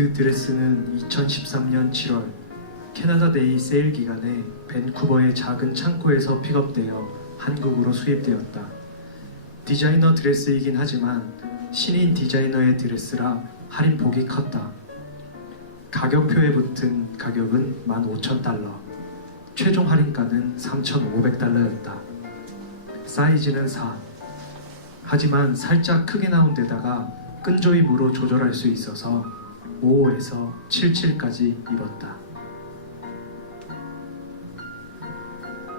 그 드레스는 2013년 7월 캐나다 데이 세일 기간에 밴쿠버의 작은 창고에서 픽업되어 한국으로 수입되었다. 디자이너 드레스이긴 하지만 신인 디자이너의 드레스라 할인폭이 컸다. 가격표에 붙은 가격은 15,000달러, 최종 할인가는 3,500달러였다. 사이즈는 4. 하지만 살짝 크게 나온 데다가 끈조임으로 조절할 수 있어서 5에서 77까지 입었다.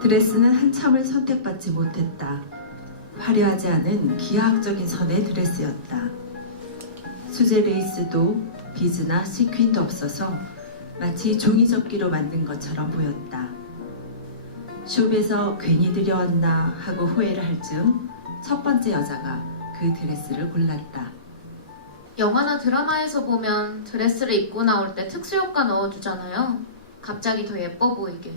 드레스는 한참을 선택받지 못했다. 화려하지 않은 기하학적인 선의 드레스였다. 수제 레이스도 비즈나 시퀸도 없어서 마치 종이접기로 만든 것처럼 보였다. 숍에서 괜히 들여왔나 하고 후회를 할 즈음 첫 번째 여자가 그 드레스를 골랐다. 영화나 드라마에서 보면 드레스를 입고 나올 때 특수효과 넣어주잖아요. 갑자기 더 예뻐 보이게.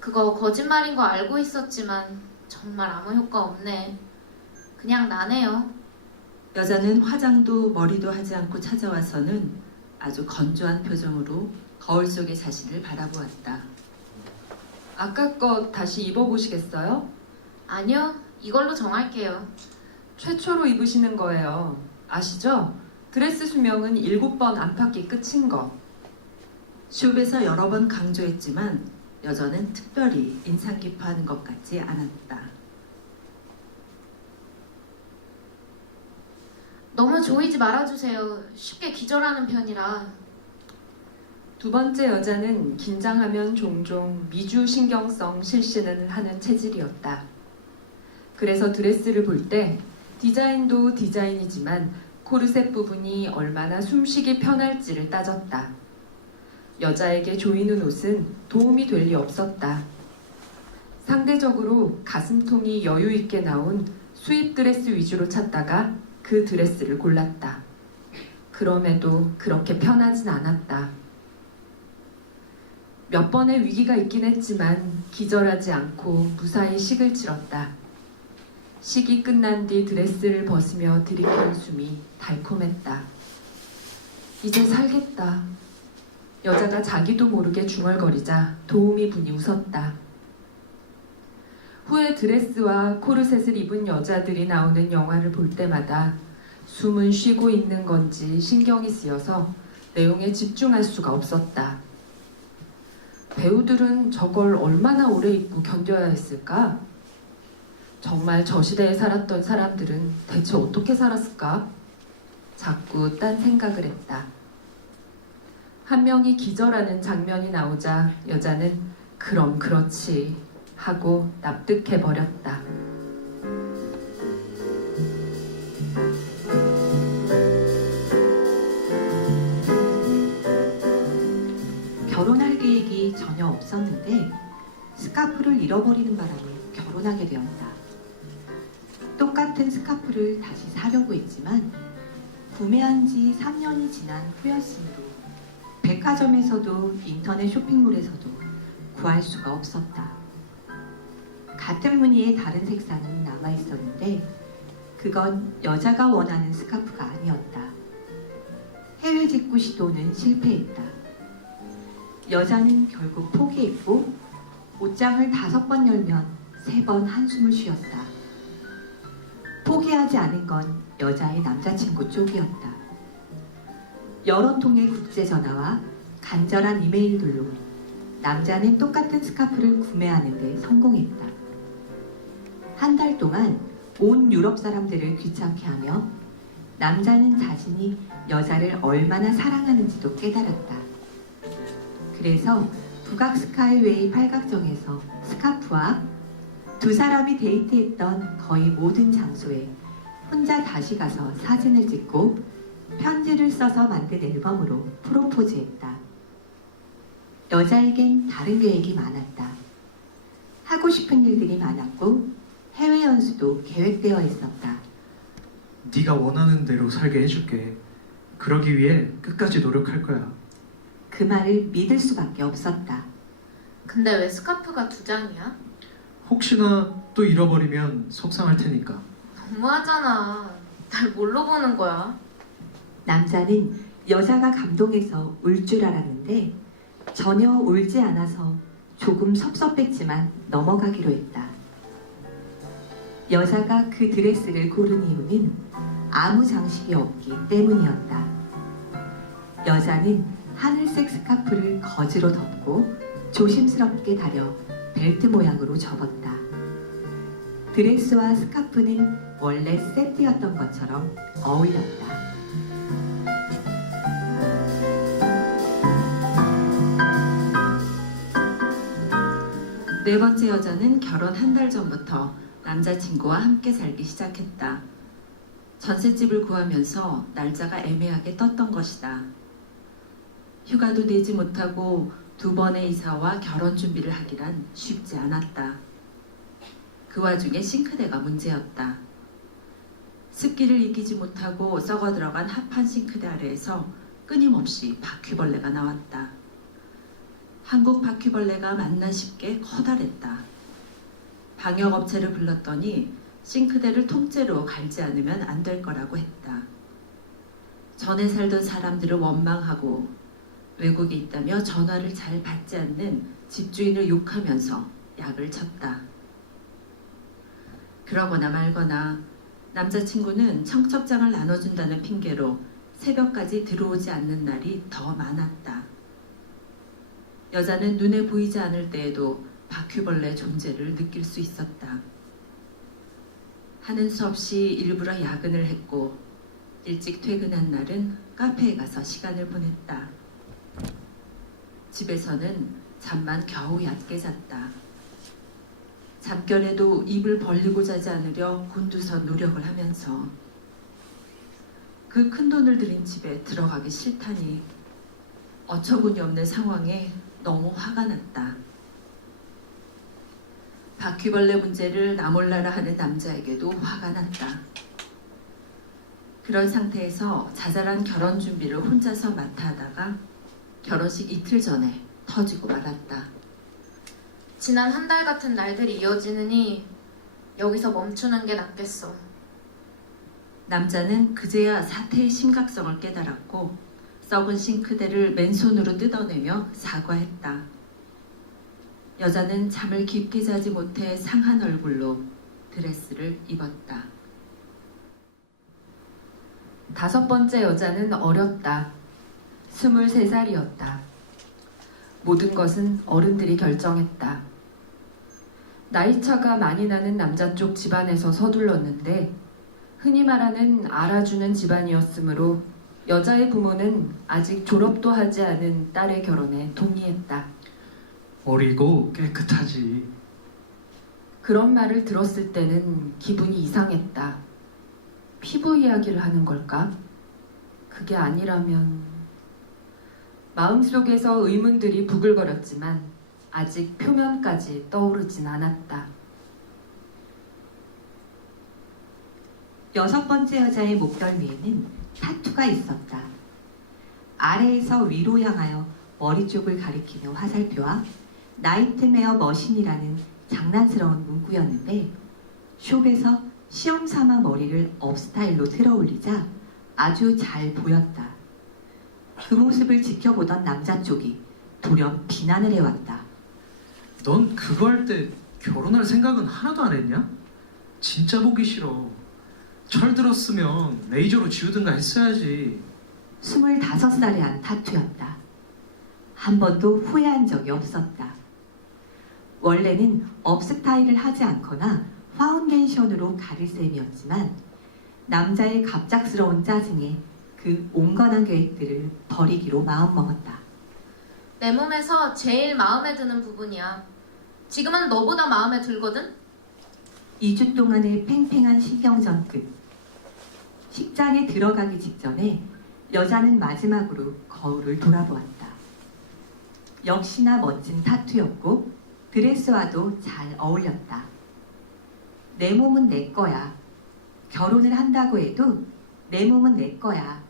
그거 거짓말인 거 알고 있었지만 정말 아무 효과 없네. 그냥 나네요. 여자는 화장도 머리도 하지 않고 찾아와서는 아주 건조한 표정으로 거울 속의 자신을 바라보았다. 아까 거 다시 입어보시겠어요? 아니요, 이걸로 정할게요. 최초로 입으시는 거예요. 아시죠? 드레스 수명은 7번 안팎이 끝인 거. 숍에서 여러 번 강조했지만 여자는 특별히 인상 깊어하는 것 같지 않았다. 너무 조이지 말아주세요. 쉽게 기절하는 편이라. 두 번째 여자는 긴장하면 종종 미주신경성 실신을 하는 체질이었다. 그래서 드레스를 볼 때 디자인도 디자인이지만 코르셋 부분이 얼마나 숨쉬기 편할지를 따졌다. 여자에게 조이는 옷은 도움이 될 리 없었다. 상대적으로 가슴통이 여유 있게 나온 수입 드레스 위주로 찾다가 그 드레스를 골랐다. 그럼에도 그렇게 편하진 않았다. 몇 번의 위기가 있긴 했지만 기절하지 않고 무사히 식을 치렀다. 식이 끝난 뒤 드레스를 벗으며 들이찬 숨이 달콤했다. 이제 살겠다. 여자가 자기도 모르게 중얼거리자 도우미 분이 웃었다. 후에 드레스와 코르셋을 입은 여자들이 나오는 영화를 볼 때마다 숨은 쉬고 있는 건지 신경이 쓰여서 내용에 집중할 수가 없었다. 배우들은 저걸 얼마나 오래 입고 견뎌야 했을까? 정말 저 시대에 살았던 사람들은 대체 어떻게 살았을까? 자꾸 딴 생각을 했다. 한 명이 기절하는 장면이 나오자 여자는 그럼 그렇지 하고 납득해버렸다. 결혼할 계획이 전혀 없었는데 스카프를 잃어버리는 바람에 결혼하게 되었다. 똑같은 스카프를 다시 사려고 했지만 구매한 지 3년이 지난 후였으므로 백화점에서도 인터넷 쇼핑몰에서도 구할 수가 없었다. 같은 무늬의 다른 색상은 남아있었는데 그건 여자가 원하는 스카프가 아니었다. 해외 직구 시도는 실패했다. 여자는 결국 포기했고 옷장을 5번 열면 3번 한숨을 쉬었다. 포기하지 않은 건 여자의 남자친구 쪽이었다. 여러 통의 국제전화와 간절한 이메일들로 남자는 똑같은 스카프를 구매하는 데 성공했다. 한 달 동안 온 유럽 사람들을 귀찮게 하며 남자는 자신이 여자를 얼마나 사랑하는지도 깨달았다. 그래서 북악 스카이웨이 팔각정에서 스카프와 두 사람이 데이트했던 거의 모든 장소에 혼자 다시 가서 사진을 찍고 편지를 써서 만든 앨범으로 프로포즈했다. 여자에겐 다른 계획이 많았다. 하고 싶은 일들이 많았고 해외 연수도 계획되어 있었다. 네가 원하는 대로 살게 해줄게. 그러기 위해 끝까지 노력할 거야. 그 말을 믿을 수밖에 없었다. 근데 왜 스카프가 2장이야? 혹시나 또 잃어버리면 속상할 테니까. 너무하잖아. 날 뭘로 보는 거야? 남자는 여자가 감동해서 울 줄 알았는데 전혀 울지 않아서 조금 섭섭했지만 넘어가기로 했다. 여자가 그 드레스를 고른 이유는 아무 장식이 없기 때문이었다. 여자는 하늘색 스카프를 거즈로 덮고 조심스럽게 다려 벨트 모양으로 접었다. 드레스와 스카프는 원래 세트였던 것처럼 어울렸다. 네 번째 여자는 결혼 한 달 전부터 남자친구와 함께 살기 시작했다. 전셋집을 구하면서 날짜가 애매하게 떴던 것이다. 휴가도 내지 못하고 2번의 이사와 결혼 준비를 하기란 쉽지 않았다. 그 와중에 싱크대가 문제였다. 습기를 이기지 못하고 썩어 들어간 합판 싱크대 아래에서 끊임없이 바퀴벌레가 나왔다. 한국 바퀴벌레가 맞나 싶게 커다랬다. 방역업체를 불렀더니 싱크대를 통째로 갈지 않으면 안 될 거라고 했다. 전에 살던 사람들을 원망하고 외국에 있다며 전화를 잘 받지 않는 집주인을 욕하면서 약을 쳤다. 그러거나 말거나 남자친구는 청첩장을 나눠준다는 핑계로 새벽까지 들어오지 않는 날이 더 많았다. 여자는 눈에 보이지 않을 때에도 바퀴벌레 존재를 느낄 수 있었다. 하는 수 없이 일부러 야근을 했고 일찍 퇴근한 날은 카페에 가서 시간을 보냈다. 집에서는 잠만 겨우 얕게 잤다. 잠결에도 입을 벌리고 자지 않으려 곤두서 노력을 하면서 그 큰 돈을 들인 집에 들어가기 싫다니 어처구니 없는 상황에 너무 화가 났다. 바퀴벌레 문제를 나 몰라라 하는 남자에게도 화가 났다. 그런 상태에서 자잘한 결혼 준비를 혼자서 맡아 하다가 결혼식 이틀 전에 터지고 말았다. 지난 한 달 같은 날들이 이어지느니 여기서 멈추는 게 낫겠어. 남자는 그제야 사태의 심각성을 깨달았고 썩은 싱크대를 맨손으로 뜯어내며 사과했다. 여자는 잠을 깊게 자지 못해 상한 얼굴로 드레스를 입었다. 5번째 여자는 어렸다. 23살이었다. 모든 것은 어른들이 결정했다. 나이차가 많이 나는 남자 쪽 집안에서 서둘렀는데 흔히 말하는 알아주는 집안이었으므로 여자의 부모는 아직 졸업도 하지 않은 딸의 결혼에 동의했다. 어리고 깨끗하지. 그런 말을 들었을 때는 기분이 이상했다. 피부 이야기를 하는 걸까? 그게 아니라면... 마음속에서 의문들이 부글거렸지만 아직 표면까지 떠오르진 않았다. 6번째 여자의 목덜미에는 타투가 있었다. 아래에서 위로 향하여 머리 쪽을 가리키는 화살표와 나이트메어 머신이라는 장난스러운 문구였는데 숍에서 시험 삼아 머리를 업스타일로 틀어 올리자 아주 잘 보였다. 그 모습을 지켜보던 남자 쪽이 돌연 비난을 해왔다. 넌 그거 할 때 결혼할 생각은 하나도 안 했냐? 진짜 보기 싫어. 철 들었으면 레이저로 지우든가 했어야지. 25살에 한 타투였다. 한 번도 후회한 적이 없었다. 원래는 업스타일을 하지 않거나 파운데이션으로 가릴 셈이었지만 남자의 갑작스러운 짜증에 그 온건한 계획들을 버리기로 마음먹었다. 내 몸에서 제일 마음에 드는 부분이야. 지금은 너보다 마음에 들거든? 2주 동안의 팽팽한 신경전 끝. 식장에 들어가기 직전에 여자는 마지막으로 거울을 돌아보았다. 역시나 멋진 타투였고 드레스와도 잘 어울렸다. 내 몸은 내 거야. 결혼을 한다고 해도 내 몸은 내 거야.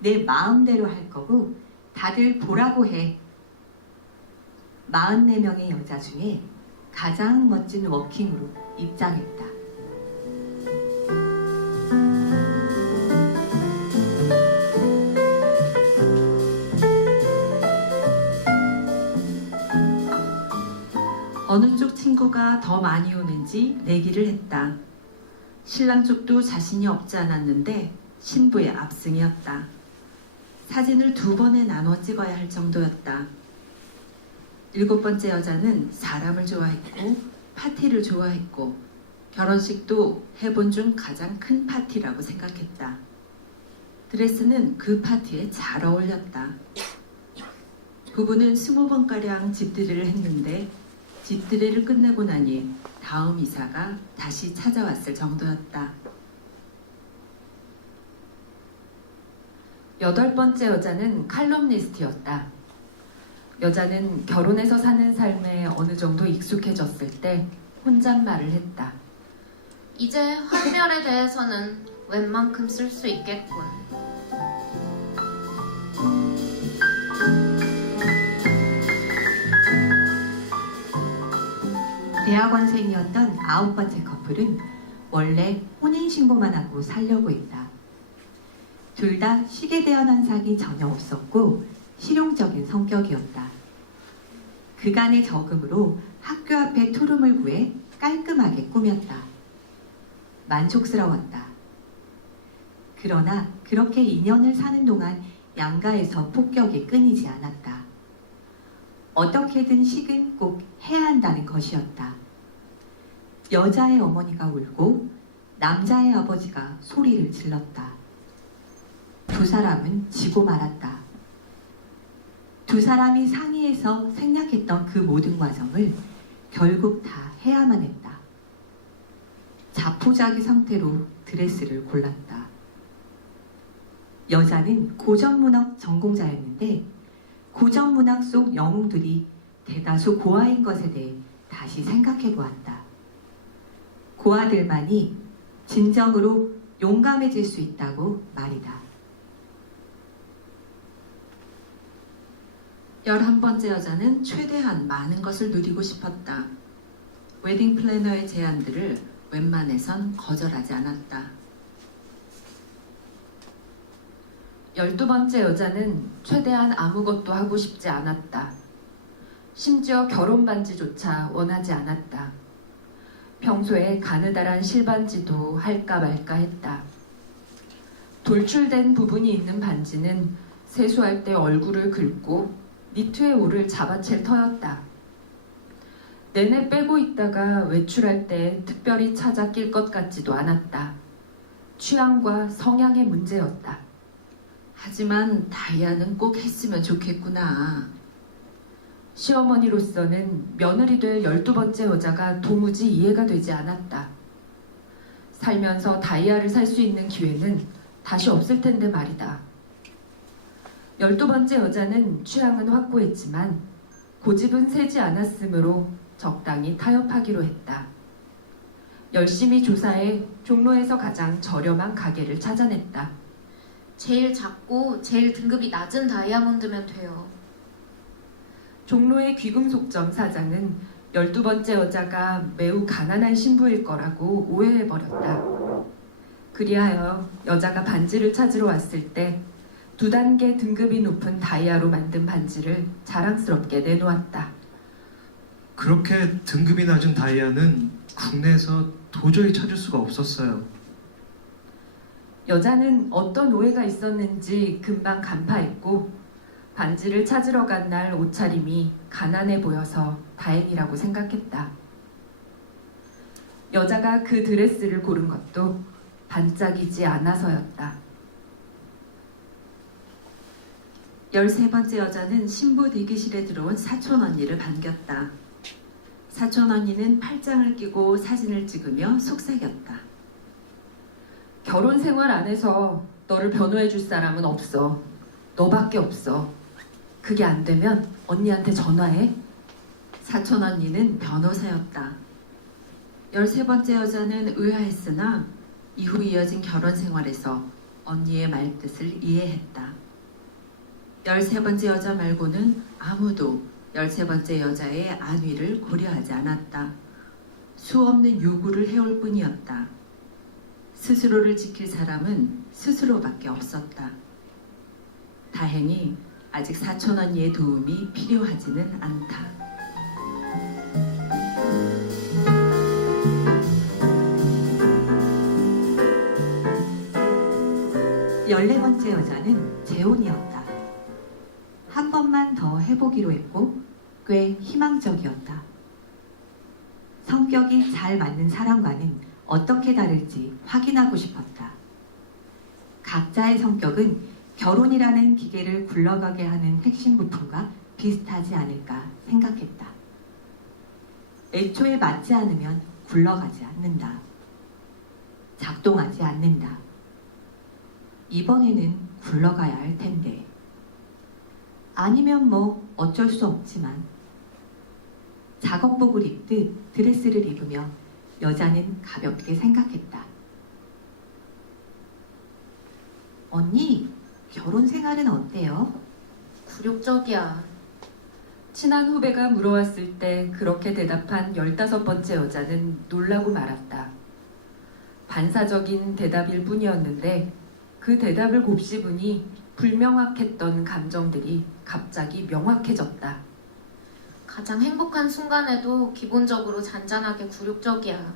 내 마음대로 할 거고 다들 보라고 해. 44명의 여자 중에 가장 멋진 워킹으로 입장했다. 친구가 더 많이 오는지 내기를 했다. 신랑 쪽도 자신이 없지 않았는데 신부의 압승이었다. 사진을 2번에 나눠 찍어야 할 정도였다. 7번째 여자는 사람을 좋아했고 파티를 좋아했고 결혼식도 해본 중 가장 큰 파티라고 생각했다. 드레스는 그 파티에 잘 어울렸다. 부부는 20번가량 집들이를 했는데 집들이를 끝내고 나니 다음 이사가 다시 찾아왔을 정도였다. 8번째 여자는 칼럼니스트였다. 여자는 결혼해서 사는 삶에 어느 정도 익숙해졌을 때 혼잣말을 했다. 이제 환멸에 대해서는 웬만큼 쓸 수 있겠군. 대학원생이었던 9번째 커플은 원래 혼인신고만 하고 살려고 했다. 둘 다 시게 대한 현상이 전혀 없었고 실용적인 성격이었다. 그간의 적응으로 학교 앞에 투룸을 구해 깔끔하게 꾸몄다. 만족스러웠다. 그러나 그렇게 2년을 사는 동안 양가에서 폭격이 끊이지 않았다. 어떻게든 식은 꼭 해야 한다는 것이었다. 여자의 어머니가 울고 남자의 아버지가 소리를 질렀다. 두 사람은 지고 말았다. 두 사람이 상의해서 생략했던 그 모든 과정을 결국 다 해야만 했다. 자포자기 상태로 드레스를 골랐다. 여자는 고전문학 전공자였는데 고전문학 속 영웅들이 대다수 고아인 것에 대해 다시 생각해 보았다. 고아들만이 진정으로 용감해질 수 있다고 말이다. 11번째 여자는 최대한 많은 것을 누리고 싶었다. 웨딩 플래너의 제안들을 웬만해선 거절하지 않았다. 12번째 여자는 최대한 아무것도 하고 싶지 않았다. 심지어 결혼 반지조차 원하지 않았다. 평소에 가느다란 실반지도 할까 말까 했다. 돌출된 부분이 있는 반지는 세수할 때 얼굴을 긁고 니트의 올을 잡아챌 터였다. 내내 빼고 있다가 외출할 때 특별히 찾아 낄 것 같지도 않았다. 취향과 성향의 문제였다. 하지만 다이아는 꼭 했으면 좋겠구나. 시어머니로서는 며느리 될 12번째 여자가 도무지 이해가 되지 않았다. 살면서 다이아를 살 수 있는 기회는 다시 없을 텐데 말이다. 12번째 여자는 취향은 확고했지만 고집은 세지 않았으므로 적당히 타협하기로 했다. 열심히 조사해 종로에서 가장 저렴한 가게를 찾아냈다. 제일 작고 제일 등급이 낮은 다이아몬드면 돼요. 종로의 귀금속점 사장은 12번째 여자가 매우 가난한 신부일 거라고 오해해버렸다. 그리하여 여자가 반지를 찾으러 왔을 때 2단계 등급이 높은 다이아로 만든 반지를 자랑스럽게 내놓았다. 그렇게 등급이 낮은 다이아는 국내에서 도저히 찾을 수가 없었어요. 여자는 어떤 오해가 있었는지 금방 간파했고 반지를 찾으러 간 날 옷차림이 가난해 보여서 다행이라고 생각했다. 여자가 그 드레스를 고른 것도 반짝이지 않아서였다. 13번째 여자는 신부 대기실에 들어온 사촌 언니를 반겼다. 사촌 언니는 팔짱을 끼고 사진을 찍으며 속삭였다. 결혼 생활 안에서 너를 변호해 줄 사람은 없어. 너밖에 없어. 그게 안 되면 언니한테 전화해. 사촌 언니는 변호사였다. 13번째 여자는 의아했으나 이후 이어진 결혼 생활에서 언니의 말뜻을 이해했다. 13번째 여자 말고는 아무도 13번째 여자의 안위를 고려하지 않았다. 수없는 요구를 해올 뿐이었다. 스스로를 지킬 사람은 스스로밖에 없었다. 다행히 아직 사촌 언니의 도움이 필요하지는 않다. 14번째 여자는 재혼이었다. 한 번만 더 해보기로 했고 꽤 희망적이었다. 성격이 잘 맞는 사람과는 어떻게 다를지 확인하고 싶었다. 각자의 성격은 결혼이라는 기계를 굴러가게 하는 핵심 부품과 비슷하지 않을까 생각했다. 애초에 맞지 않으면 굴러가지 않는다. 작동하지 않는다. 이번에는 굴러가야 할 텐데. 아니면 뭐 어쩔 수 없지만. 작업복을 입듯 드레스를 입으며 여자는 가볍게 생각했다. 언니, 결혼 생활은 어때요? 굴욕적이야. 친한 후배가 물어왔을 때 그렇게 대답한 15번째 여자는 놀라고 말았다. 반사적인 대답일 뿐이었는데 그 대답을 곱씹으니 불명확했던 감정들이 갑자기 명확해졌다. 가장 행복한 순간에도 기본적으로 잔잔하게 굴욕적이야.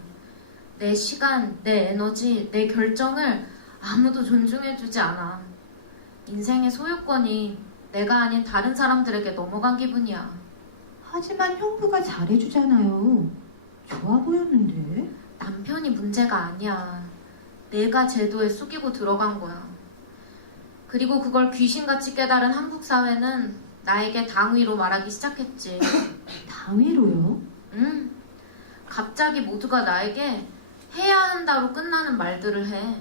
내 시간, 내 에너지, 내 결정을 아무도 존중해주지 않아. 인생의 소유권이 내가 아닌 다른 사람들에게 넘어간 기분이야. 하지만 형부가 잘해주잖아요. 좋아 보였는데. 남편이 문제가 아니야. 내가 제도에 쑥기고 들어간 거야. 그리고 그걸 귀신같이 깨달은 한국 사회는 나에게 당위로 말하기 시작했지. 당위로요? 응. 갑자기 모두가 나에게 해야 한다로 끝나는 말들을 해.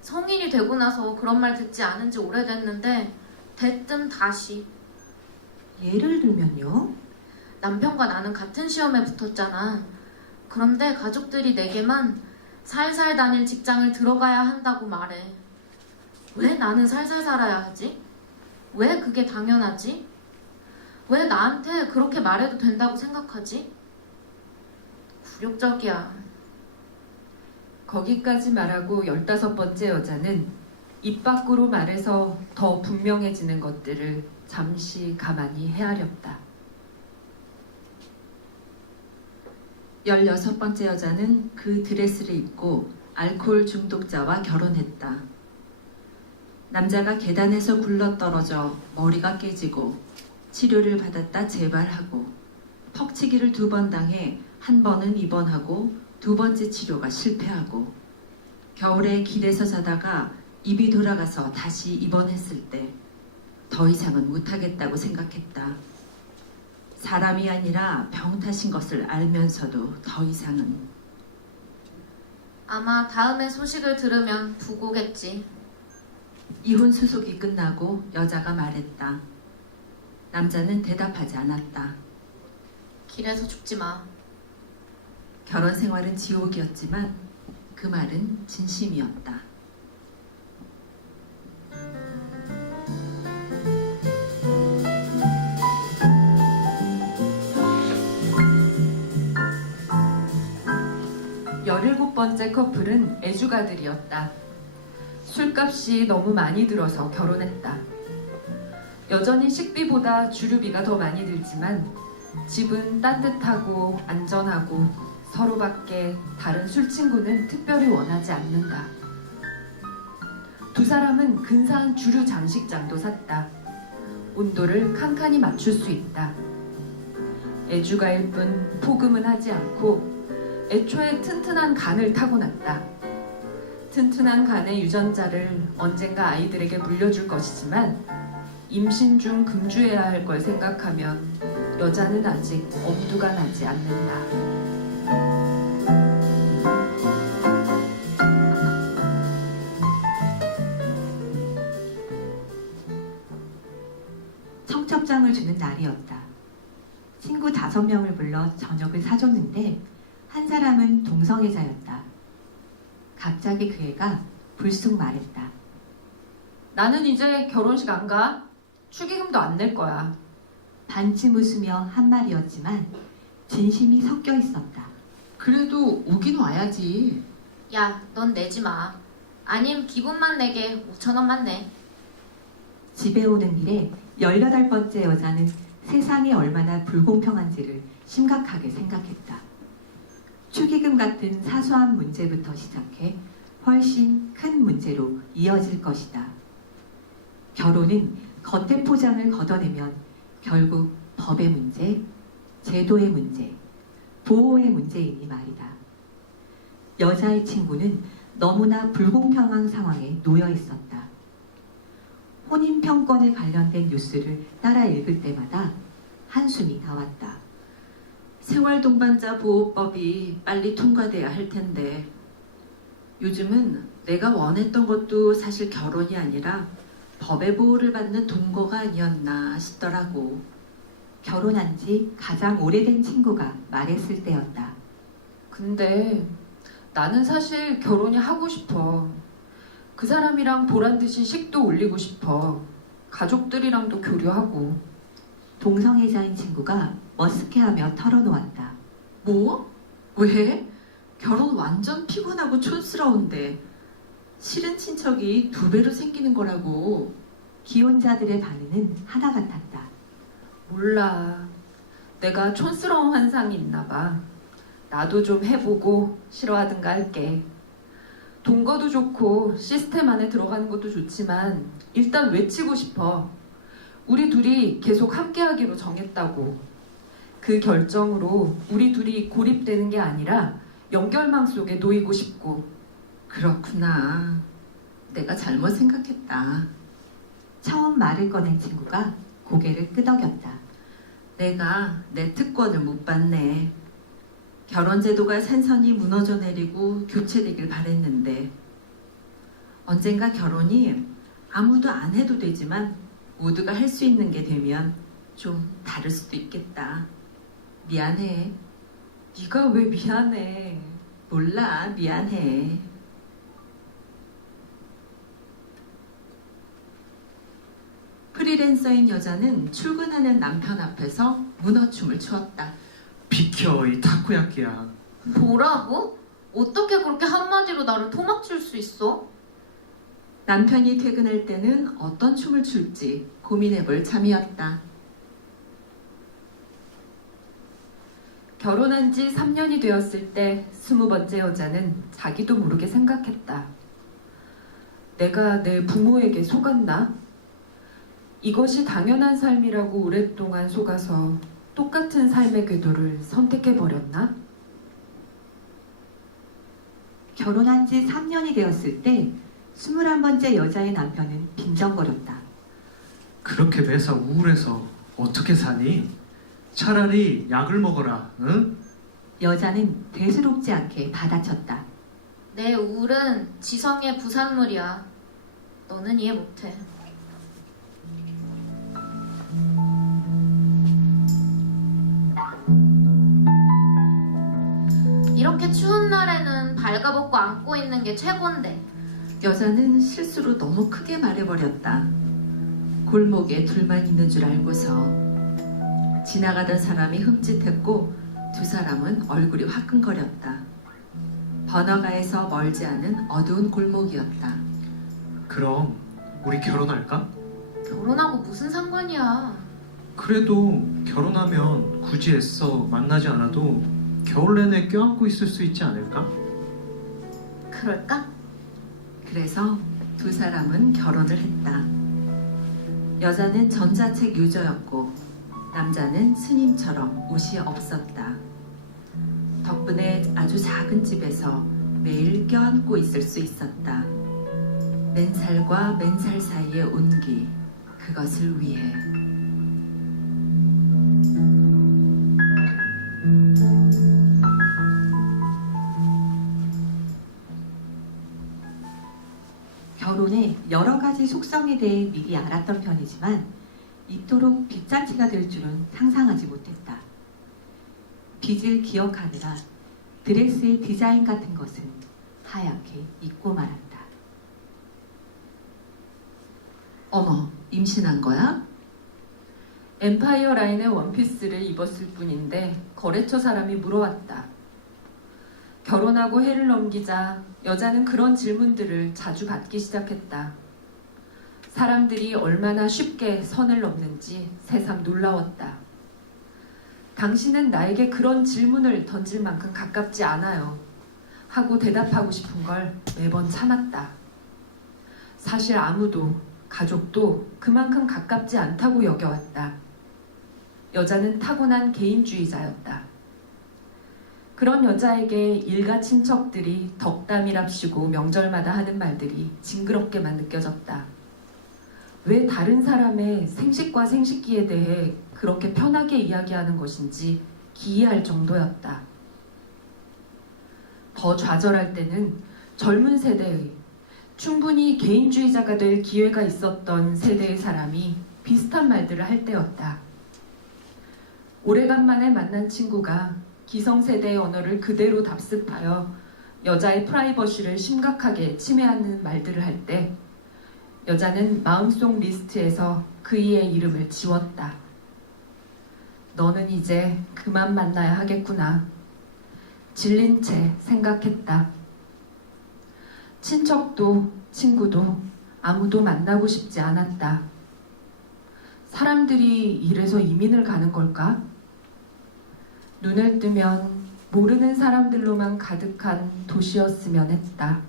성인이 되고 나서 그런 말 듣지 않은 지 오래됐는데 대뜸 다시. 예를 들면요? 남편과 나는 같은 시험에 붙었잖아. 그런데 가족들이 내게만 살살 다닐 직장을 들어가야 한다고 말해. 왜 나는 살살 살아야 하지? 왜 그게 당연하지? 왜 나한테 그렇게 말해도 된다고 생각하지? 굴욕적이야. 거기까지 말하고 15번째 여자는 입 밖으로 말해서 더 분명해지는 것들을 잠시 가만히 헤아렸다. 16번째 여자는 그 드레스를 입고 알코올 중독자와 결혼했다. 남자가 계단에서 굴러떨어져 머리가 깨지고 치료를 받았다 재발하고 퍽치기를 2번 당해 한 번은 입원하고 2번째 치료가 실패하고 겨울에 길에서 자다가 입이 돌아가서 다시 입원했을 때 더 이상은 못하겠다고 생각했다. 사람이 아니라 병 탓인 것을 알면서도 더 이상은. 아마 다음에 소식을 들으면 부고겠지. 이혼 수속이 끝나고 여자가 말했다. 남자는 대답하지 않았다. 길에서 죽지 마. 결혼 생활은 지옥이었지만 그 말은 진심이었다. 열일곱 번째 커플은 애주가들이었다. 술값이 너무 많이 들어서 결혼했다. 여전히 식비보다 주류비가 더 많이 들지만 집은 따뜻하고 안전하고 서로밖에 다른 술친구는 특별히 원하지 않는다. 두 사람은 근사한 주류 장식장도 샀다. 온도를 칸칸이 맞출 수 있다. 애주가일 뿐 포금은 하지 않고 애초에 튼튼한 간을 타고났다. 튼튼한 간의 유전자를 언젠가 아이들에게 물려줄 것이지만 임신 중 금주해야 할 걸 생각하면 여자는 아직 엄두가 나지 않는다. 청첩장을 주는 날이었다. 친구 5명을 불러 저녁을 사줬는데 한 사람은 동성애자였다. 갑자기 그 애가 불쑥 말했다. 나는 이제 결혼식 안 가. 축의금도 안 낼 거야. 반쯤 웃으며 한 말이었지만 진심이 섞여 있었다. 그래도 오긴 와야지. 야, 넌 내지 마. 아님 기분만 내게 5,000원만 내. 집에 오는 길에 18번째 여자는 세상이 얼마나 불공평한지를 심각하게 생각했다. 축의금 같은 사소한 문제부터 시작해 훨씬 큰 문제로 이어질 것이다. 결혼은 겉의 포장을 걷어내면 결국 법의 문제, 제도의 문제, 보호의 문제이니 말이다. 여자의 친구는 너무나 불공평한 상황에 놓여 있었다. 혼인평권에 관련된 뉴스를 따라 읽을 때마다 한숨이 나왔다. 생활동반자 보호법이 빨리 통과돼야 할 텐데 요즘은 내가 원했던 것도 사실 결혼이 아니라 법의 보호를 받는 동거가 아니었나 싶더라고. 결혼한 지 가장 오래된 친구가 말했을 때였다. 근데 나는 사실 결혼이 하고 싶어. 그 사람이랑 보란듯이 식도 올리고 싶어. 가족들이랑도 교류하고. 동성애자인 친구가 머쓱해하며 털어놓았다. 뭐? 왜? 결혼 완전 피곤하고 촌스러운데 싫은 친척이 2배로 생기는 거라고. 기혼자들의 반응은 하나 같았다. 몰라. 내가 촌스러운 환상이 있나 봐. 나도 좀 해보고 싫어하든가 할게. 동거도 좋고 시스템 안에 들어가는 것도 좋지만 일단 외치고 싶어. 우리 둘이 계속 함께하기로 정했다고. 그 결정으로 우리 둘이 고립되는 게 아니라 연결망 속에 놓이고 싶고. 그렇구나. 내가 잘못 생각했다. 처음 말을 꺼낸 친구가 고개를 끄덕였다. 내가 내 특권을 못 받네. 결혼제도가 산산이 무너져 내리고 교체되길 바랬는데 언젠가 결혼이 아무도 안 해도 되지만 모두가 할 수 있는 게 되면 좀 다를 수도 있겠다. 미안해. 네가 왜 미안해. 몰라, 미안해. 프리랜서인 여자는 출근하는 남편 앞에서 문어춤을 추었다. 비켜 이 타코야끼야. 뭐라고? 어떻게 그렇게 한마디로 나를 토막칠 수 있어? 남편이 퇴근할 때는 어떤 춤을 출지 고민해볼 참이었다. 결혼한 지 3년이 되었을 때 20번째 여자는 자기도 모르게 생각했다. 내가 내 부모에게 속았나? 이것이 당연한 삶이라고 오랫동안 속아서 똑같은 삶의 궤도를 선택해버렸나? 결혼한 지 3년이 되었을 때 21번째 여자의 남편은 빈정거렸다. 그렇게 매사 우울해서 어떻게 사니? 차라리 약을 먹어라. 응? 여자는 대수롭지 않게 받아쳤다. 내 우울은 지성의 부산물이야. 너는 이해 못해. 이렇게 추운 날에는 발가벗고 안고 있는 게 최고인데. 여자는 실수로 너무 크게 말해버렸다. 골목에 둘만 있는 줄 알고서 지나가던 사람이 흠칫했고 두 사람은 얼굴이 화끈거렸다. 번화가에서 멀지 않은 어두운 골목이었다. 그럼 우리 결혼할까? 결혼하고 무슨 상관이야. 그래도 결혼하면 굳이 애써 만나지 않아도 겨울 내내 껴안고 있을 수 있지 않을까? 그럴까? 그래서 두 사람은 결혼을 했다. 여자는 전자책 유저였고 남자는 스님처럼 옷이 없었다. 덕분에 아주 작은 집에서 매일 껴안고 있을 수 있었다. 맨살과 맨살 사이의 온기, 그것을 위해. 결혼의 여러 가지 속성에 대해 미리 알았던 편이지만 이토록 빚잔치가 될 줄은 상상하지 못했다. 빚을 기억하느라 드레스의 디자인 같은 것은 하얗게 잊고 말았다. 어머, 임신한 거야? 엠파이어 라인의 원피스를 입었을 뿐인데 거래처 사람이 물어왔다. 결혼하고 해를 넘기자 여자는 그런 질문들을 자주 받기 시작했다. 사람들이 얼마나 쉽게 선을 넘는지 새삼 놀라웠다. 당신은 나에게 그런 질문을 던질 만큼 가깝지 않아요. 하고 대답하고 싶은 걸 매번 참았다. 사실 아무도 가족도 그만큼 가깝지 않다고 여겨왔다. 여자는 타고난 개인주의자였다. 그런 여자에게 일가 친척들이 덕담이랍시고 명절마다 하는 말들이 징그럽게만 느껴졌다. 왜 다른 사람의 생식과 생식기에 대해 그렇게 편하게 이야기하는 것인지 기이할 정도였다. 더 좌절할 때는 젊은 세대의, 충분히 개인주의자가 될 기회가 있었던 세대의 사람이 비슷한 말들을 할 때였다. 오래간만에 만난 친구가 기성세대의 언어를 그대로 답습하여 여자의 프라이버시를 심각하게 침해하는 말들을 할 때 여자는 마음속 리스트에서 그이의 이름을 지웠다. 너는 이제 그만 만나야 하겠구나. 질린 채 생각했다. 친척도 친구도 아무도 만나고 싶지 않았다. 사람들이 이래서 이민을 가는 걸까? 눈을 뜨면 모르는 사람들로만 가득한 도시였으면 했다.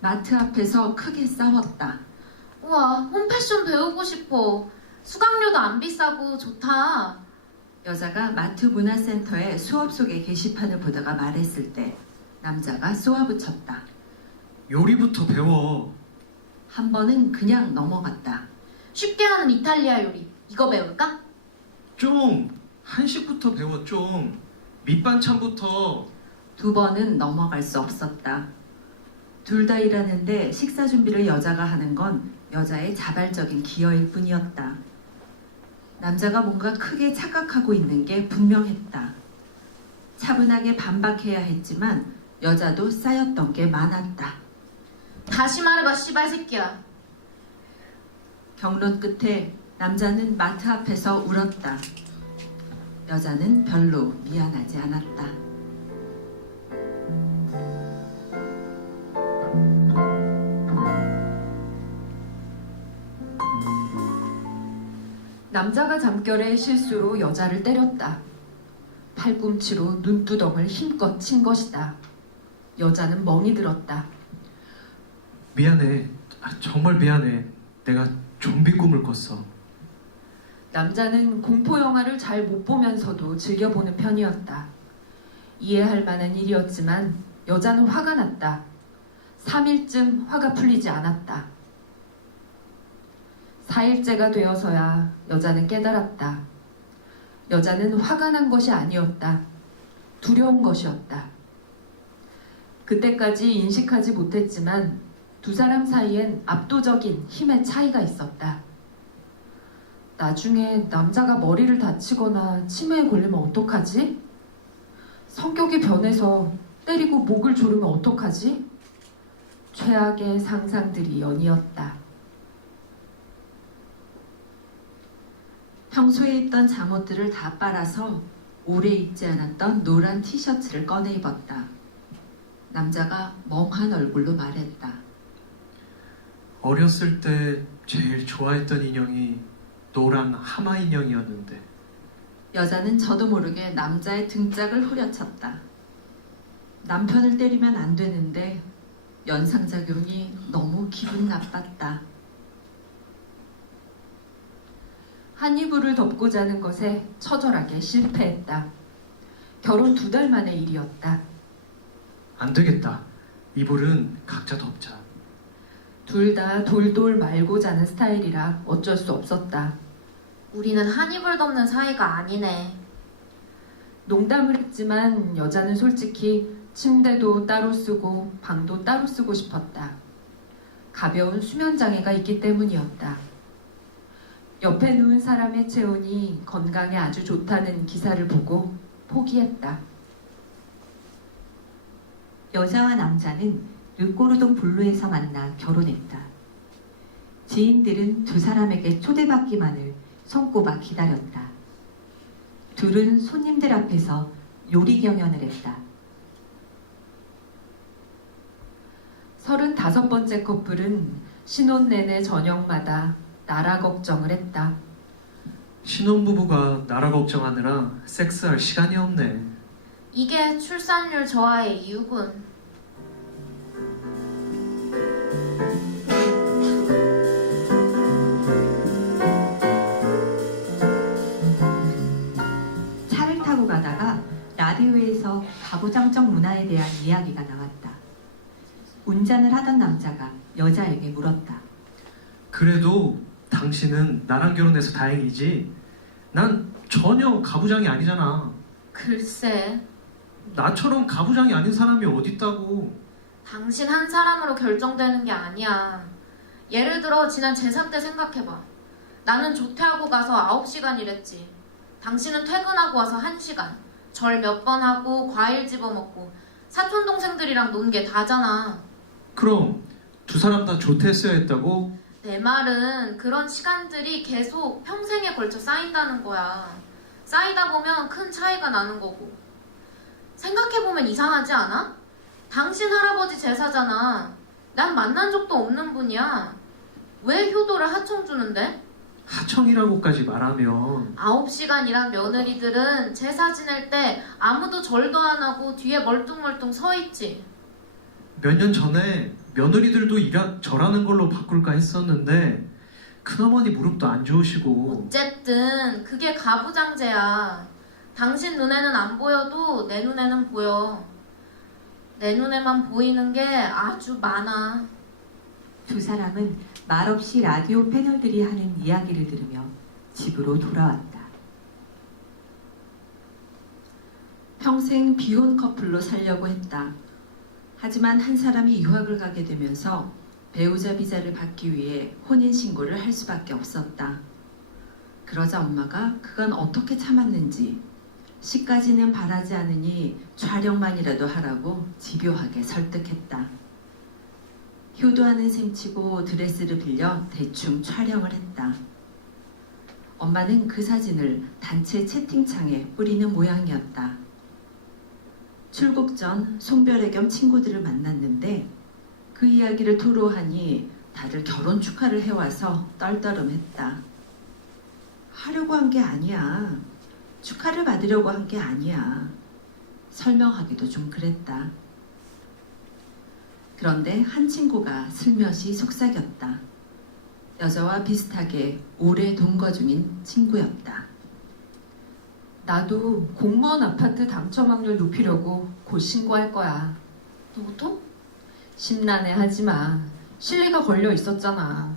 마트 앞에서 크게 싸웠다. 우와, 홈패션 배우고 싶어. 수강료도 안 비싸고 좋다. 여자가 마트 문화센터의 수업 속의 게시판을 보다가 말했을 때 남자가 쏘아붙였다. 요리부터 배워. 한 번은 그냥 넘어갔다. 쉽게 하는 이탈리아 요리. 이거 배울까? 좀 한식부터 배워 좀. 밑반찬부터. 두 번은 넘어갈 수 없었다. 둘 다 일하는데 식사 준비를 여자가 하는 건 여자의 자발적인 기여일 뿐이었다. 남자가 뭔가 크게 착각하고 있는 게 분명했다. 차분하게 반박해야 했지만 여자도 쌓였던 게 많았다. 다시 말해봐, 씨발 새끼야. 경론 끝에 남자는 마트 앞에서 울었다. 여자는 별로 미안하지 않았다. 남자가 잠결에 실수로 여자를 때렸다. 팔꿈치로 눈두덩을 힘껏 친 것이다. 여자는 멍이 들었다. 미안해. 정말 미안해. 내가 좀비 꿈을 꿨어. 남자는 공포 영화를 잘 못 보면서도 즐겨보는 편이었다. 이해할 만한 일이었지만 여자는 화가 났다. 3일쯤 화가 풀리지 않았다. 4일째가 되어서야 여자는 깨달았다. 여자는 화가 난 것이 아니었다. 두려운 것이었다. 그때까지 인식하지 못했지만 두 사람 사이엔 압도적인 힘의 차이가 있었다. 나중에 남자가 머리를 다치거나 치매에 걸리면 어떡하지? 성격이 변해서 때리고 목을 조르면 어떡하지? 최악의 상상들이 연이었다. 평소에 입던 잠옷들을 다 빨아서 오래 입지 않았던 노란 티셔츠를 꺼내 입었다. 남자가 멍한 얼굴로 말했다. 어렸을 때 제일 좋아했던 인형이 노란 하마 인형이었는데. 여자는 저도 모르게 남자의 등짝을 후려쳤다. 남편을 때리면 안 되는데 연상작용이 너무 기분 나빴다. 한 이불을 덮고 자는 것에 처절하게 실패했다. 결혼 2달 만의 일이었다. 안 되겠다. 이불은 각자 덮자. 둘 다 돌돌 말고 자는 스타일이라 어쩔 수 없었다. 우리는 한 이불 덮는 사이가 아니네. 농담을 했지만 여자는 솔직히 침대도 따로 쓰고 방도 따로 쓰고 싶었다. 가벼운 수면 장애가 있기 때문이었다. 옆에 누운 사람의 체온이 건강에 아주 좋다는 기사를 보고 포기했다. 여자와 남자는 르꼬르동 블루에서 만나 결혼했다. 지인들은 두 사람에게 초대받기만을 손꼽아 기다렸다. 둘은 손님들 앞에서 요리 경연을 했다. 35번째 커플은 신혼 내내 저녁마다 나라 걱정을 했다. 신혼부부가 나라 걱정하느라 섹스할 시간이 없네. 이게 출산율 저하의 이유군. 변화에 대한 이야기가 나왔다. 운전을 하던 남자가 여자에게 물었다. 그래도 당신은 나랑 결혼해서 다행이지. 난 전혀 가부장이 아니잖아. 글쎄, 나처럼 가부장이 아닌 사람이 어딨다고. 당신 한 사람으로 결정되는 게 아니야. 예를 들어 지난 제사 때 생각해봐. 나는 조퇴하고 가서 9시간 일했지. 당신은 퇴근하고 와서 1시간. 절 몇 번 하고 과일 집어먹고 사촌 동생들이랑 논 게 다잖아. 그럼 두 사람 다 조퇴했어야 했다고? 내 말은 그런 시간들이 계속 평생에 걸쳐 쌓인다는 거야. 쌓이다 보면 큰 차이가 나는 거고. 생각해보면 이상하지 않아? 당신 할아버지 제사잖아. 난 만난 적도 없는 분이야. 왜 효도를 하청 주는데? 하청이라고까지 말하면 9시간 일한 며느리들은 제사 지낼 때 아무도 절도 안 하고 뒤에 멀뚱멀뚱 서 있지. 몇 년 전에 며느리들도 절하는 걸로 바꿀까 했었는데 큰어머니 무릎도 안 좋으시고. 어쨌든 그게 가부장제야. 당신 눈에는 안 보여도 내 눈에는 보여. 내 눈에만 보이는 게 아주 많아. 두 사람은 말없이 라디오 패널들이 하는 이야기를 들으며 집으로 돌아왔다. 평생 비혼 커플로 살려고 했다. 하지만 한 사람이 유학을 가게 되면서 배우자 비자를 받기 위해 혼인신고를 할 수밖에 없었다. 그러자 엄마가 그간 어떻게 참았는지 시까지는 바라지 않으니 촬영만이라도 하라고 집요하게 설득했다. 효도하는 셈치고 드레스를 빌려 대충 촬영을 했다. 엄마는 그 사진을 단체 채팅창에 뿌리는 모양이었다. 출국 전 송별회 겸 친구들을 만났는데 그 이야기를 토로하니 다들 결혼 축하를 해와서 떨떠름했다. 하려고 한 게 아니야. 축하를 받으려고 한 게 아니야. 설명하기도 좀 그랬다. 그런데 한 친구가 슬며시 속삭였다. 여자와 비슷하게 오래 동거 중인 친구였다. 나도 공무원 아파트 당첨 확률 높이려고 곧 신고할 거야. 너도? 심란해 하지 마. 실리가 걸려 있었잖아.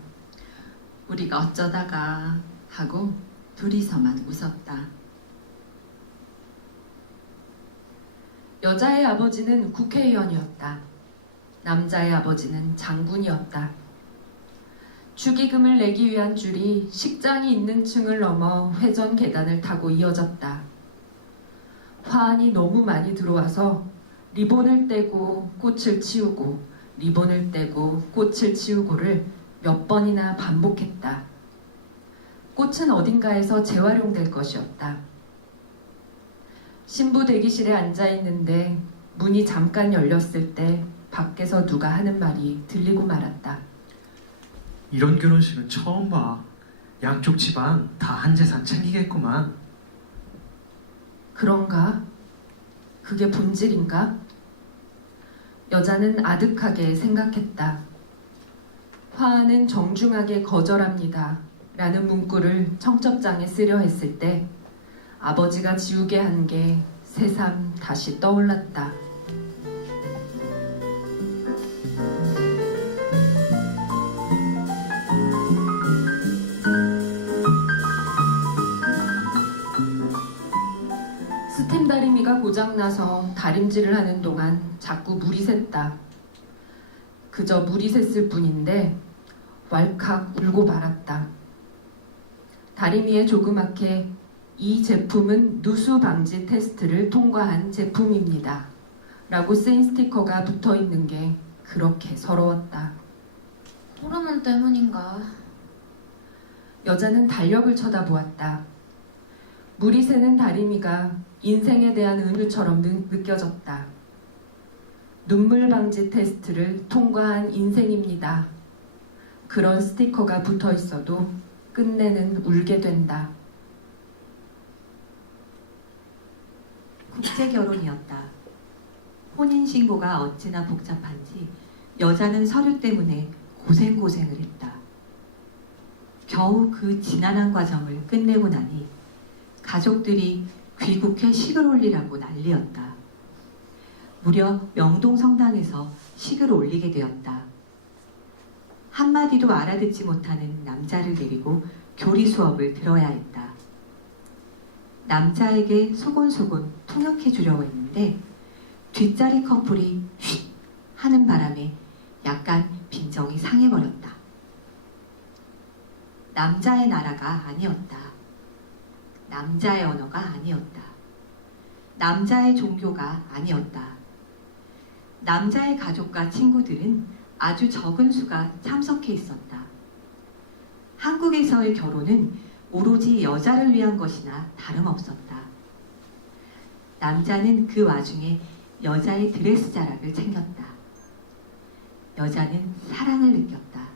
우리가 어쩌다가 하고 둘이서만 웃었다. 여자의 아버지는 국회의원이었다. 남자의 아버지는 장군이었다. 축의금을 내기 위한 줄이 식장이 있는 층을 넘어 회전 계단을 타고 이어졌다. 화환이 너무 많이 들어와서 리본을 떼고 꽃을 치우고 리본을 떼고 꽃을 치우고를 몇 번이나 반복했다. 꽃은 어딘가에서 재활용될 것이었다. 신부 대기실에 앉아 있는데 문이 잠깐 열렸을 때 밖에서 누가 하는 말이 들리고 말았다. 이런 결혼식은 처음 봐. 양쪽 집안 다 한 재산 챙기겠구만. 그런가? 그게 본질인가? 여자는 아득하게 생각했다. 화하는 정중하게 거절합니다. 라는 문구를 청첩장에 쓰려 했을 때 아버지가 지우게 한 게 새삼 다시 떠올랐다. 스템 다리미가 고장나서 다림질을 하는 동안 자꾸 물이 샜다. 그저 물이 샜을 뿐인데 왈칵 울고 말았다. 다리미에 조그맣게 이 제품은 누수 방지 테스트를 통과한 제품입니다. 라고 쓰인 스티커가 붙어 있는 게 그렇게 서러웠다. 호르몬 때문인가? 여자는 달력을 쳐다보았다. 물이 새는 다리미가 인생에 대한 은유처럼 느껴졌다. 눈물 방지 테스트를 통과한 인생입니다. 그런 스티커가 붙어 있어도 끝내는 울게 된다. 국제 결혼이었다. 혼인신고가 어찌나 복잡한지 여자는 서류 때문에 고생을 했다. 겨우 그 지난한 과정을 끝내고 나니 가족들이 귀국해 식을 올리라고 난리였다. 무려 명동 성당에서 식을 올리게 되었다. 한마디도 알아듣지 못하는 남자를 데리고 교리 수업을 들어야 했다. 남자에게 소곤소곤 통역해 주려고 했는데 뒷자리 커플이 휙 하는 바람에 약간 빈정이 상해버렸다. 남자의 나라가 아니었다. 남자의 언어가 아니었다. 남자의 종교가 아니었다. 남자의 가족과 친구들은 아주 적은 수가 참석해 있었다. 한국에서의 결혼은 오로지 여자를 위한 것이나 다름없었다. 남자는 그 와중에 여자의 드레스 자락을 챙겼다. 여자는 사랑을 느꼈다.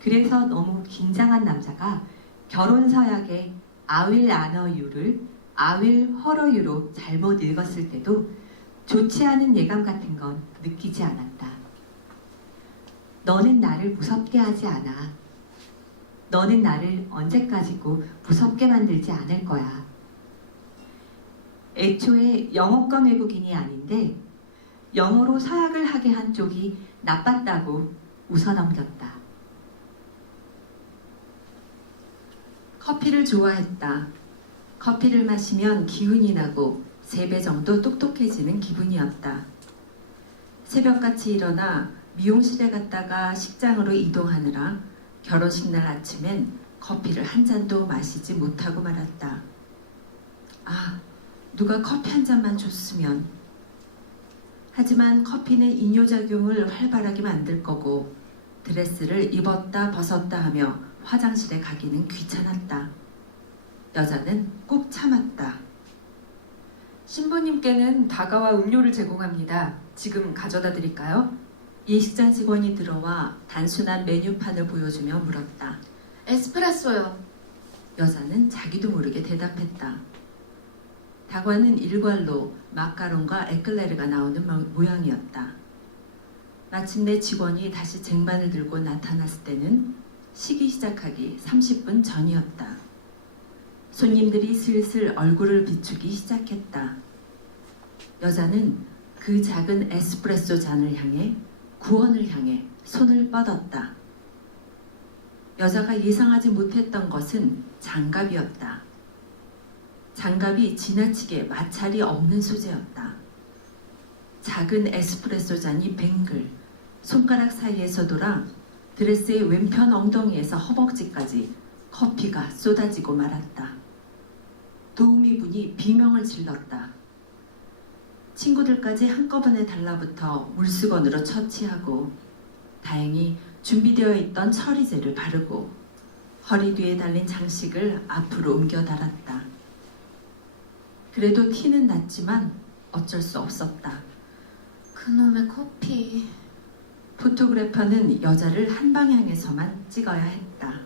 그래서 너무 긴장한 남자가 결혼 서약에 I will honor you를 I will horror you로 잘못 읽었을 때도 좋지 않은 예감 같은 건 느끼지 않았다. 너는 나를 무섭게 하지 않아. 너는 나를 언제까지고 무섭게 만들지 않을 거야. 애초에 영어권 외국인이 아닌데 영어로 서약을 하게 한 쪽이 나빴다고 웃어넘겼다. 커피를 좋아했다. 커피를 마시면 기운이 나고 3배 정도 똑똑해지는 기분이었다. 새벽같이 일어나 미용실에 갔다가 식장으로 이동하느라 결혼식 날 아침엔 커피를 한 잔도 마시지 못하고 말았다. 아, 누가 커피 한 잔만 줬으면. 하지만 커피는 이뇨작용을 활발하게 만들 거고 드레스를 입었다 벗었다 하며 화장실에 가기는 귀찮았다. 여자는 꼭 참았다. 신부님께는 다가와 음료를 제공합니다. 지금 가져다 드릴까요? 예식장 직원이 들어와 단순한 메뉴판을 보여주며 물었다. 에스프레소요. 여자는 자기도 모르게 대답했다. 다과는 일괄로 마카롱과 에클레르가 나오는 모양이었다. 마침내 직원이 다시 쟁반을 들고 나타났을 때는 식이 시작하기 30분 전이었다. 손님들이 슬슬 얼굴을 비추기 시작했다. 여자는 그 작은 에스프레소 잔을 향해 구원을 향해 손을 뻗었다. 여자가 예상하지 못했던 것은 장갑이었다. 장갑이 지나치게 마찰이 없는 소재였다. 작은 에스프레소 잔이 뱅글, 손가락 사이에서 돌아 드레스의 왼편 엉덩이에서 허벅지까지 커피가 쏟아지고 말았다. 도우미분이 비명을 질렀다. 친구들까지 한꺼번에 달라붙어 물수건으로 처치하고 다행히 준비되어 있던 처리제를 바르고 허리 뒤에 달린 장식을 앞으로 옮겨 달았다. 그래도 티는 났지만 어쩔 수 없었다. 그놈의 커피. 포토그래퍼는 여자를 한 방향에서만 찍어야 했다.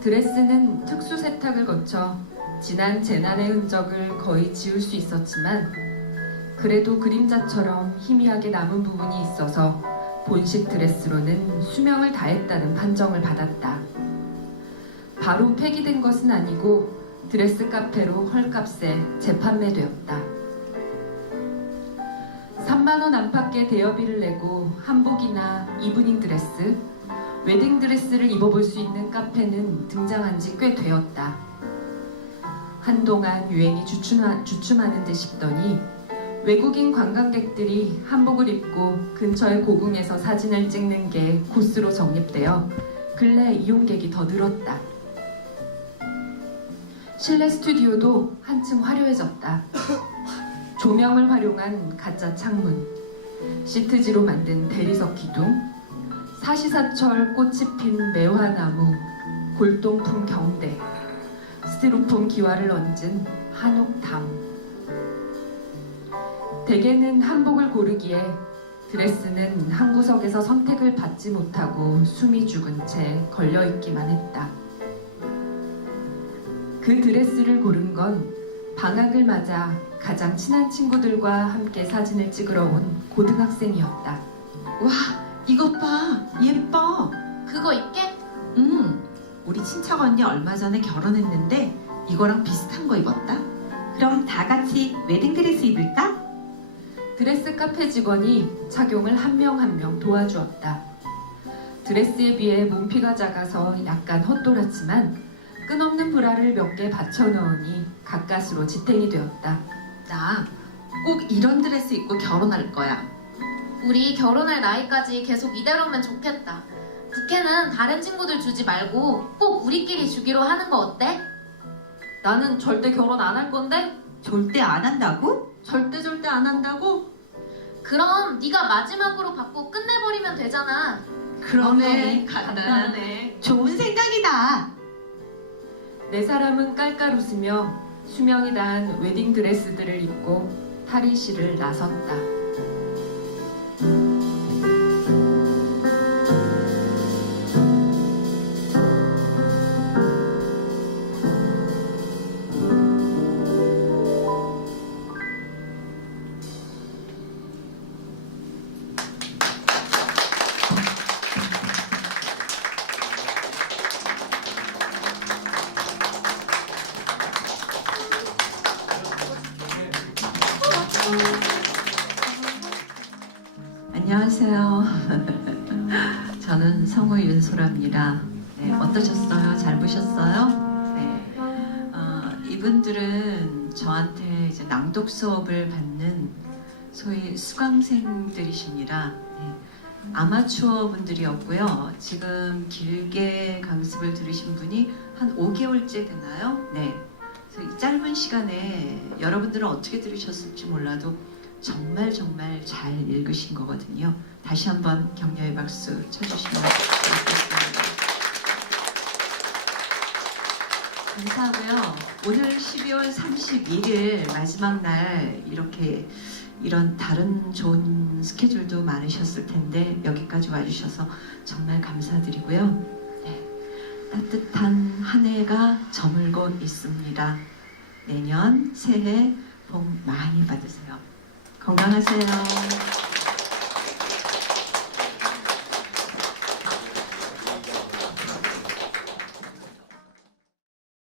드레스는 특수 세탁을 거쳐 지난 재난의 흔적을 거의 지울 수 있었지만 그래도 그림자처럼 희미하게 남은 부분이 있어서 본식 드레스로는 수명을 다했다는 판정을 받았다. 바로 폐기된 것은 아니고 드레스 카페로 헐값에 재판매되었다. 3만 원 안팎의 대여비를 내고 한복이나 이브닝 드레스, 웨딩 드레스를 입어볼 수 있는 카페는 등장한 지 꽤 되었다. 한동안 유행이 주춤하는 듯 싶더니 외국인 관광객들이 한복을 입고 근처의 고궁에서 사진을 찍는 게 코스로 정립되어 근래 이용객이 더 늘었다. 실내 스튜디오도 한층 화려해졌다. 조명을 활용한 가짜 창문, 시트지로 만든 대리석 기둥, 사시사철 꽃이 핀 매화나무, 골동품 경대, 스티로폼 기와를 얹은 한옥담. 대개는 한복을 고르기에 드레스는 한 구석에서 선택을 받지 못하고 숨이 죽은 채 걸려있기만 했다. 그 드레스를 고른 건 방학을 맞아 가장 친한 친구들과 함께 사진을 찍으러 온 고등학생이었다. 와, 이것 봐. 예뻐. 그거 입게? 우리 친척 언니 얼마 전에 결혼했는데 이거랑 비슷한 거 입었다. 그럼 다 같이 웨딩드레스 입을까? 드레스 카페 직원이 착용을 한 명 한 명 도와주었다. 드레스에 비해 몸피가 작아서 약간 헛돌았지만 끈없는 브라를 몇 개 받쳐 넣으니 가까스로 지탱이 되었다. 나 꼭 이런 드레스 입고 결혼할 거야. 우리 결혼할 나이까지 계속 이대로면 좋겠다. 부케는 다른 친구들 주지 말고 꼭 우리끼리 주기로 하는 거 어때? 나는 절대 결혼 안 할 건데? 절대 안 한다고? 절대 안 한다고? 그럼 네가 마지막으로 받고 끝내버리면 되잖아. 그러네. 간단하네. 좋은 생각이다. 네 사람은 깔깔 웃으며 수명이 닿은 웨딩 드레스들을 입고 탈의실을 나섰다. 안녕하세요. 저는 성우 윤소라입니다. 네, 어떠셨어요? 잘 보셨어요? 네. 이분들은 저한테 이제 낭독 수업을 받는 소위 수강생들이십니다. 네. 아마추어 분들이었고요. 지금 길게 강습을 들으신 분이 한 5개월째 되나요? 네. 그래서 이 짧은 시간에 여러분들은 어떻게 들으셨을지 몰라도 정말 잘 읽으신 거거든요. 다시 한번 격려의 박수 쳐주시면 좋겠습니다. 감사하고요. 오늘 12월 31일 마지막 날 이런 다른 좋은 스케줄도 많으셨을 텐데 여기까지 와주셔서 정말 감사드리고요. 네, 따뜻한 한 해가 저물고 있습니다. 내년 새해 복 많이 받으세요. 건강하세요.